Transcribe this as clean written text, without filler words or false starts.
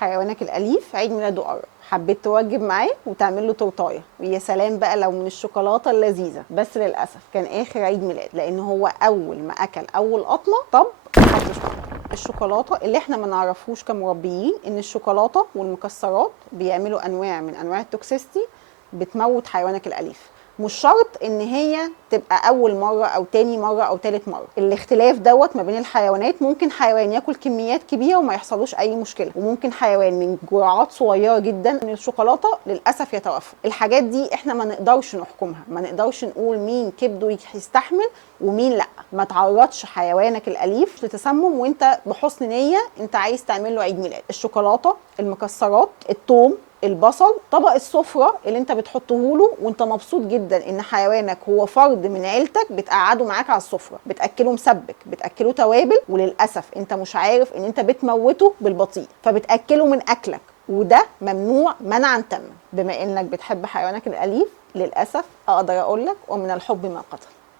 حيوانك الأليف عيد ميلاده قرب، حبيت توجب معاه وتعمل له تورتايه، ويا سلام بقى لو من الشوكولاته اللذيذه. بس للاسف كان اخر عيد ميلاد، لان هو اول ما اكل اول قطمه طب محدش طب. الشوكولاته اللي احنا ما نعرفوش كمربيين ان الشوكولاته والمكسرات بيعملوا انواع من انواع التوكسيستي بتموت حيوانك الأليف. مش شرط ان هي تبقى اول مره او تاني مره او تالت مره. الاختلاف دوت ما بين الحيوانات، ممكن حيوان ياكل كميات كبيره وما يحصلوش اي مشكله، وممكن حيوان من جرعات صغيره جدا من الشوكولاته للاسف يتوفى. الحاجات دي احنا ما نقدرش نحكمها، ما نقدرش نقول مين كبده يستحمل ومين لا. ما تعرضش حيوانك الاليف لتسمم وانت بحسن نيه انت عايز تعمل له عيد ميلاد. الشوكولاته، المكسرات، الثوم، البصل، طبق السفره اللي انت بتحطه له وانت مبسوط جدا ان حيوانك هو فرد من عيلتك، بتقعده معاك على السفره، بتاكله مسبك، بتاكله توابل، وللاسف انت مش عارف ان انت بتموته بالبطيء فبتاكله من اكلك، وده ممنوع منعا تاما. بما انك بتحب حيوانك الاليف، للاسف اقدر اقول لك ومن الحب ما قتل.